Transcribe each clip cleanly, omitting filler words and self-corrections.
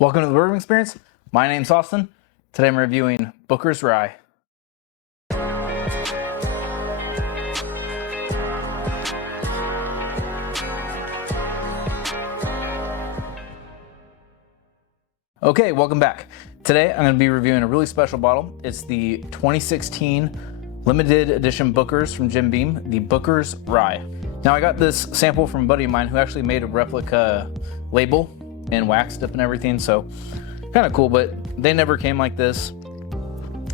Welcome to the Bourbon Experience. My name's Austin. Today I'm reviewing Booker'S Rye. Okay, welcome back. Today I'm going to be reviewing a really special bottle. It's the 2016 limited edition Booker's from Jim Beam, the Booker'S Rye. Now I got this sample from a buddy of mine who actually made a replica label and waxed it and everything, so kind of cool, but they never came like this.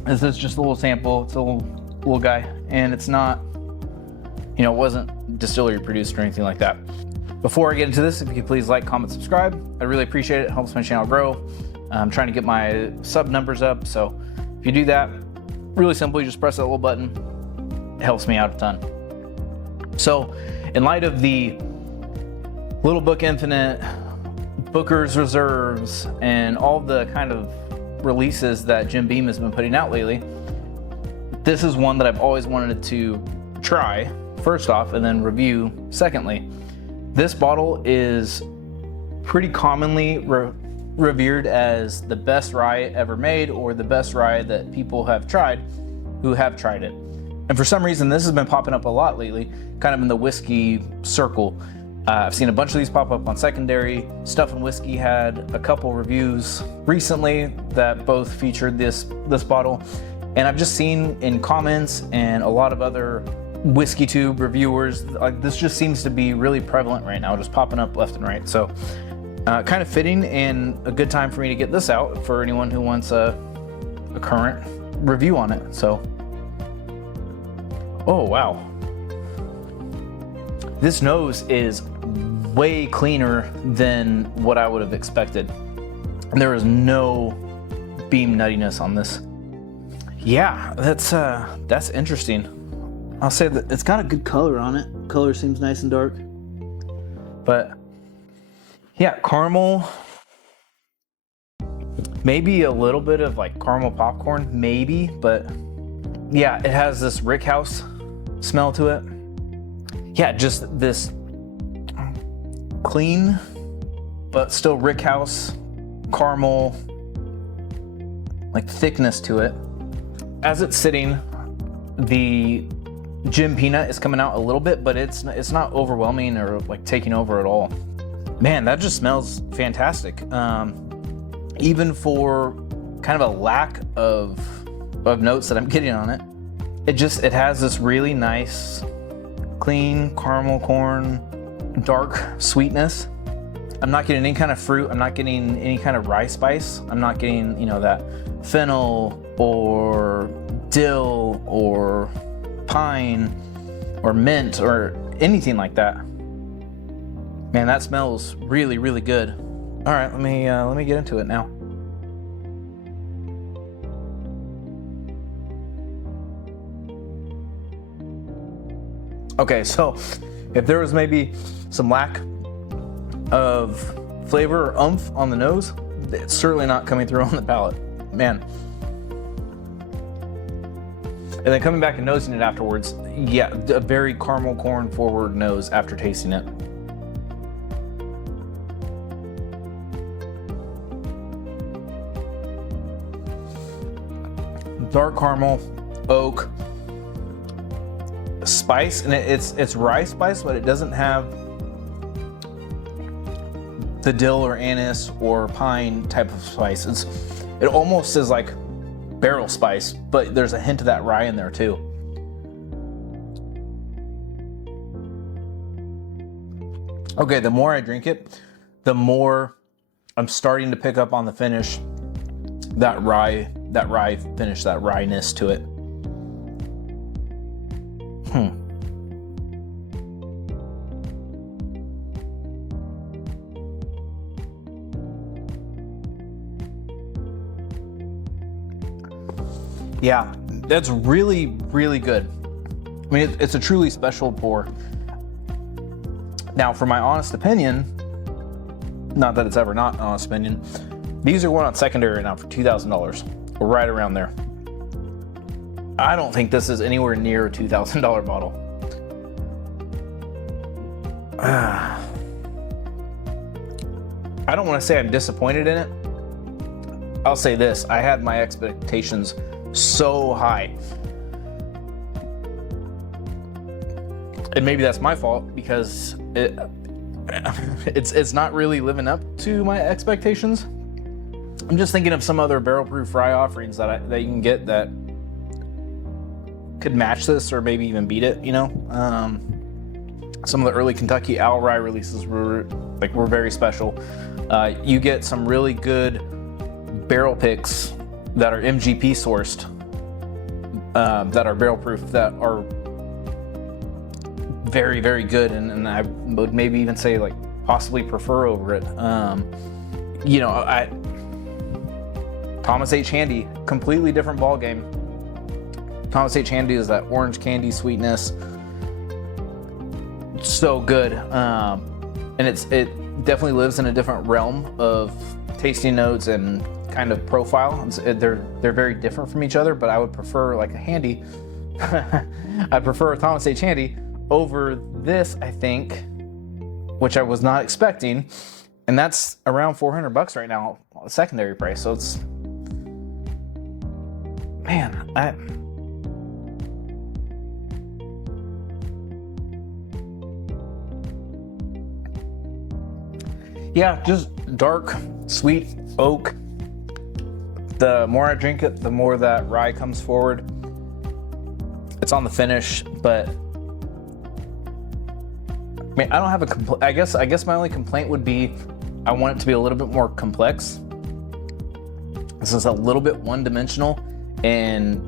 This is just a little sample. It's a little guy, and it's not, it wasn't distillery produced or anything like that. Before I get into this, if you could please like, comment, subscribe. I'd really appreciate it. It helps my channel grow. I'm trying to get my sub numbers up, so if you do that, really simple, you just press that little button. It helps me out a ton. So in light of the Little Book Infinite, Booker's Reserves, and all the kind of releases that Jim Beam has been putting out lately, this is one that I've always wanted to try, first off, and then review, secondly. This bottle is pretty commonly revered as the best rye ever made, or the best rye that people have tried who have tried it. And for some reason, this has been popping up a lot lately, kind of in the whiskey circle. I've seen a bunch of these pop up on secondary. Stuff and Whiskey had a couple reviews recently that both featured this bottle. And I've just seen in comments and a lot of other whiskey tube reviewers, like this just seems to be really prevalent right now, just popping up left and right. So kind of fitting and a good time for me to get this out for anyone who wants a current review on it. So, oh wow. This nose is way cleaner than what I would have expected. There is no beam nuttiness on this. Yeah, that's interesting. I'll say that it's got a good color on it. Color seems nice and dark. But yeah, caramel. Maybe a little bit of like caramel popcorn, maybe, but yeah, it has this rickhouse smell to it. Yeah, just this clean, but still rickhouse, caramel, like thickness to it. As it's sitting, the Jim Peanut is coming out a little bit, but it's not overwhelming or like taking over at all. Man, that just smells fantastic. Even for kind of a lack of notes that I'm getting on it, it has this really nice, clean caramel corn, dark sweetness. I'm not getting any kind of fruit. I'm not getting any kind of rye spice. I'm not getting, that fennel or dill or pine or mint or anything like that. Man, that smells really, really good. All right, let me get into it now. Okay, so if there was maybe some lack of flavor or oomph on the nose, it's certainly not coming through on the palate. Man. And then coming back and nosing it afterwards, yeah, a very caramel corn forward nose after tasting it. Dark caramel, oak, spice, and it's rye spice, but it doesn't have the dill or anise or pine type of spice. It almost is like barrel spice, but there's a hint of that rye in there too. Okay, the more I drink it, the more I'm starting to pick up on the finish, that rye finish, that rye-ness to it. Yeah, that's really, really good. I mean, it's a truly special pour. Now, for my honest opinion, not that it's ever not an honest opinion, these are going on secondary right now for $2,000, or right around there. I don't think this is anywhere near a $2,000 bottle. I don't want to say I'm disappointed in it, I'll say this, I had my expectations so high. And maybe that's my fault because it's not really living up to my expectations. I'm just thinking of some other barrel-proof rye offerings that you can get that could match this or maybe even beat it, you know? Some of the early Kentucky Owl Rye releases were very special. You get some really good barrel picks that are MGP sourced, that are barrel proof, that are very, very good, and I would maybe even say like possibly prefer over it. You know, Thomas H. Handy, completely different ball game. Thomas H. Handy is that orange candy sweetness, so good, and it definitely lives in a different realm of tasting notes and kind of profile. They're very different from each other, but I would prefer like a Handy. I prefer a Thomas H. Handy over this, I think, which I was not expecting, and that's around $400 right now, secondary price. So it's, man, yeah, just dark, sweet oak. The more I drink it, the more that rye comes forward. It's on the finish, but I mean, I don't have a complaint. I guess my only complaint would be I want it to be a little bit more complex. This is a little bit one-dimensional, and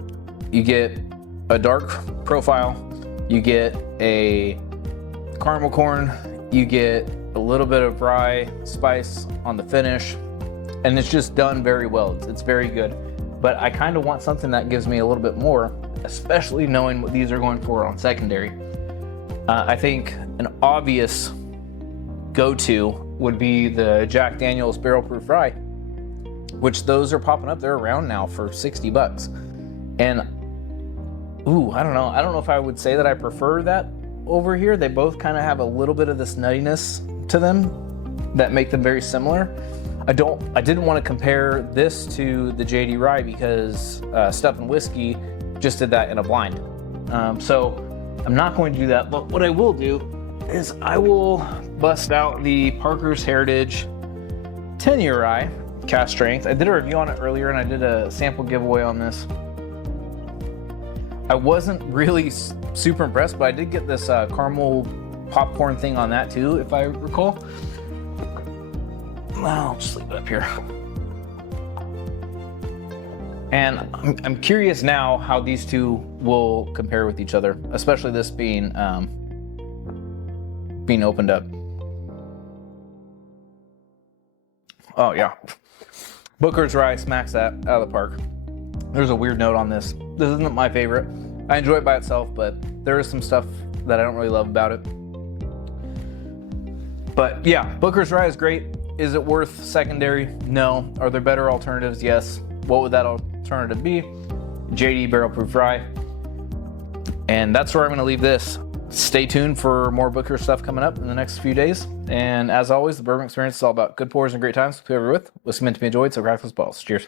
you get a dark profile, you get a caramel corn, you get a little bit of rye spice on the finish, and it's just done very well. It's very good, but I kind of want something that gives me a little bit more, especially knowing what these are going for on secondary. I think an obvious go-to would be the Jack Daniel's Barrel Proof Rye, which those are popping up. They're around now for $60. And I don't know if I would say that I prefer that over here. They both kind of have a little bit of this nuttiness to them that make them very similar. I didn't want to compare this to the JD Rye because Stuff and Whiskey just did that in a blind. So I'm not going to do that, but what I will do is I will bust out the Parker's Heritage 10-year rye, cast strength. I did a review on it earlier, and I did a sample giveaway on this. I wasn't really super impressed, but I did get this caramel popcorn thing on that too, if I recall. Well, I'll just leave it up here. And I'm curious now how these two will compare with each other, especially this being opened up. Oh yeah, Booker's Rye smacks that out of the park. There's a weird note on this. This isn't my favorite. I enjoy it by itself, but there is some stuff that I don't really love about it. But yeah, Booker's Rye is great. Is it worth secondary? No. Are there better alternatives? Yes. What would that alternative be? JD Barrel Proof Rye. And that's where I'm going to leave this. Stay tuned for more Booker stuff coming up in the next few days. And as always, the bourbon experience is all about good pours and great times with whoever you're with. Whiskey meant to be enjoyed, so crack those bottles. Cheers.